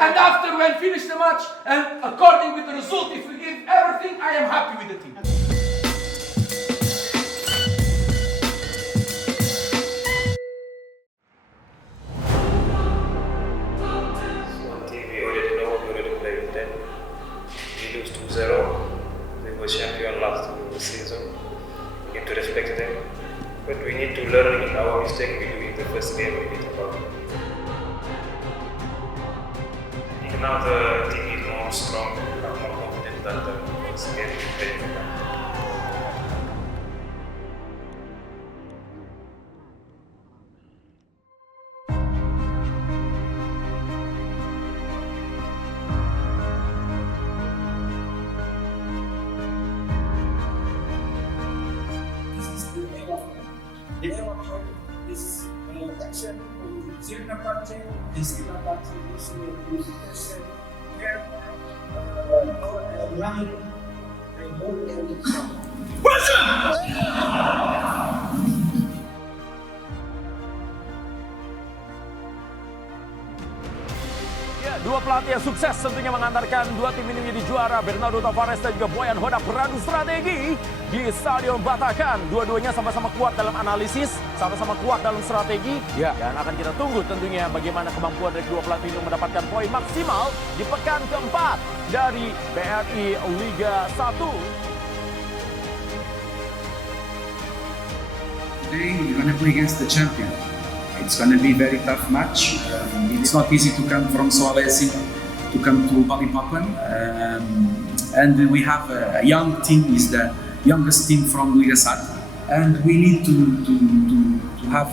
And after when finish the match, and according with the result, if we give everything, I am happy with the team. One team we already know, we already played with them. We lose 2-0. They were champion last season. We need to respect them. But we need to learn in our mistake we do in the first game we beat about. I think now the team is more strong, more confident than the first game we played with them. The aim of this action sirna parte, discipline parte, education, care, line, and more education. Ya, dua pelatih yang sukses tentunya mengantarkan dua tim ini menjadi juara. Bernardo Tavares dan juga Boyan Hodak beradu strategi di Stadion Batakan. Dua-duanya sama-sama kuat dalam analisis, sama-sama kuat dalam strategi. Ya. Dan akan kita tunggu tentunya bagaimana kemampuan dari kedua pelatih untuk mendapatkan poin maksimal di pekan keempat dari BRI Liga 1. Today we're going to play against the champion. It's going to be a very tough match. It's not easy to come from Sulawesi to come to Balikpapan. And we have a young team, is the youngest team from Liga 1. And we need to have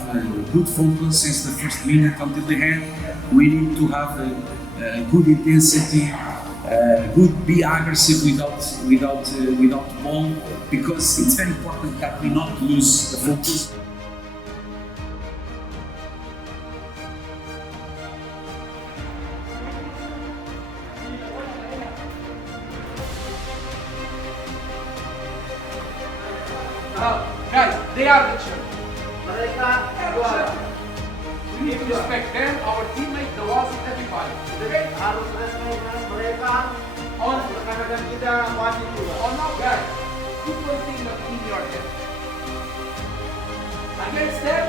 good focus since the first minute until the end. We need to have good intensity, be aggressive without ball, because it's very important that we not lose the focus. Guys, they are the champions. Mereka We need to respect them, our teammate, the wasit, everybody. Okay? harus respect mereka, On, rekan-rekan kita, wasit juga. on now, guys, put one thing in your head. Against them,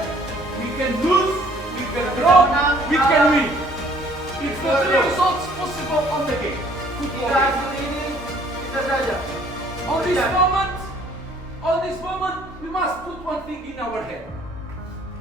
we can lose, we can draw, we can win. It's the three results possible on the game. Kita hasil ini kita saja. On this moment, we must put one thing in our head.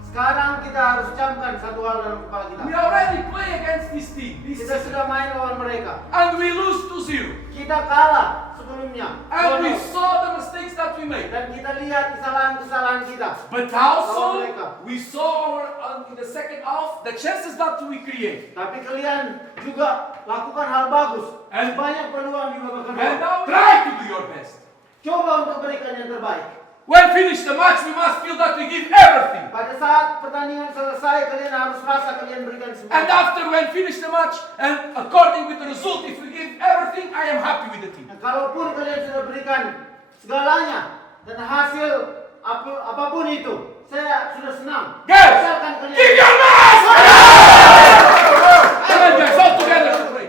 Sekarang kita harus camkan satu hal dalam kepala kita. We already play against this team, this Kita season, sudah main lawan mereka. and we lose 2-0. Kita kalah sebelumnya. And we 2-0. saw the mistakes that we made. Dan kita lihat kesalahan-kesalahan kita. But also, Lawan mereka. we saw in the second half the chances that we create. Tapi kalian juga lakukan hal bagus. And- Banyak peluang di babak And kedua. now try to do your best. Coba untuk berikan yang terbaik. When finish the match, we must feel that we give everything. Pada saat pertandingan selesai, kalian harus rasa kalian berikan And semua. after when finish the match, and according with the result, if we give everything, I am happy with the team. Nah, kalaupun kalian sudah berikan segalanya dan hasil apapun itu, saya sudah senang. Guys, Asalkan kalian give your best! Come on, guys, all together to play.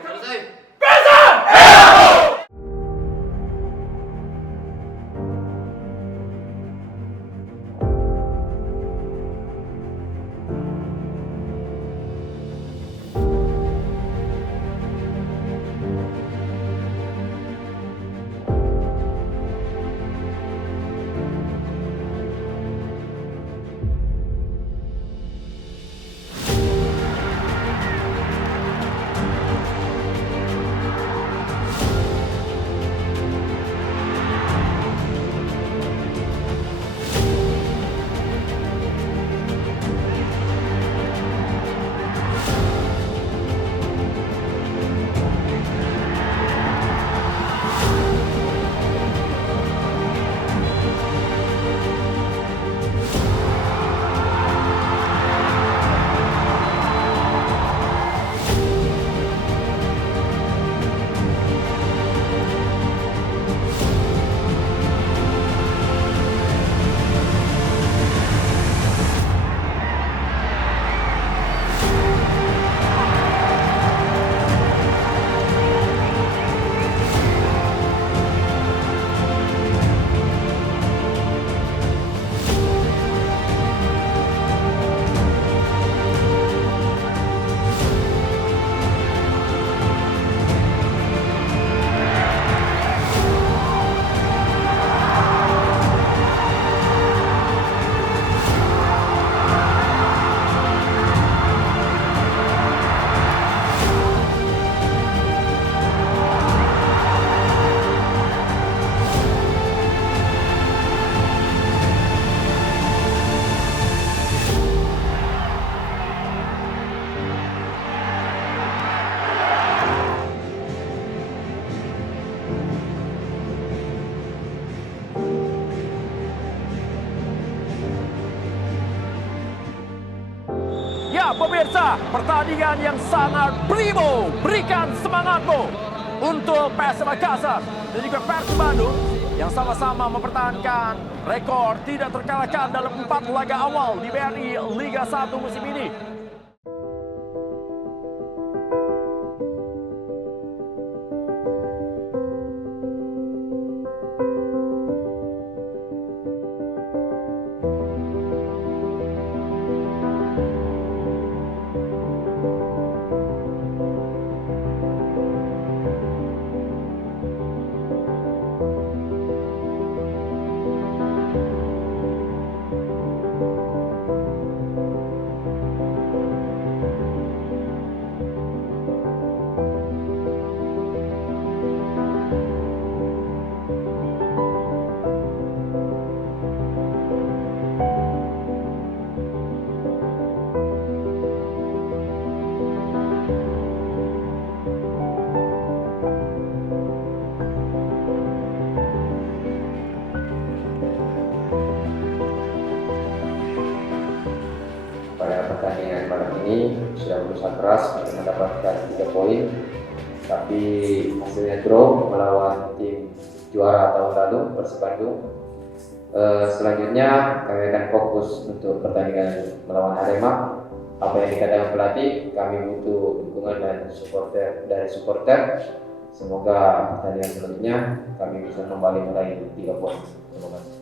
pemirsa, pertandingan yang sangat primo. Berikan semangatmu untuk PSM Makassar dan juga Persib Bandung yang sama-sama mempertahankan rekor tidak terkalahkan dalam 4 laga awal di BRI Liga 1 musim ini. Pada pertandingan malam ini sudah berusaha keras untuk mendapatkan 3 poin, tapi hasilnya draw melawan tim juara tahun lalu Persib Bandung. Selanjutnya kami akan fokus untuk pertandingan melawan Arema. Apa yang dikatakan pelatih, kami butuh dukungan dan dari supporter. Semoga pertandingan selanjutnya kami bisa kembali meraih 3 poin. Terima kasih.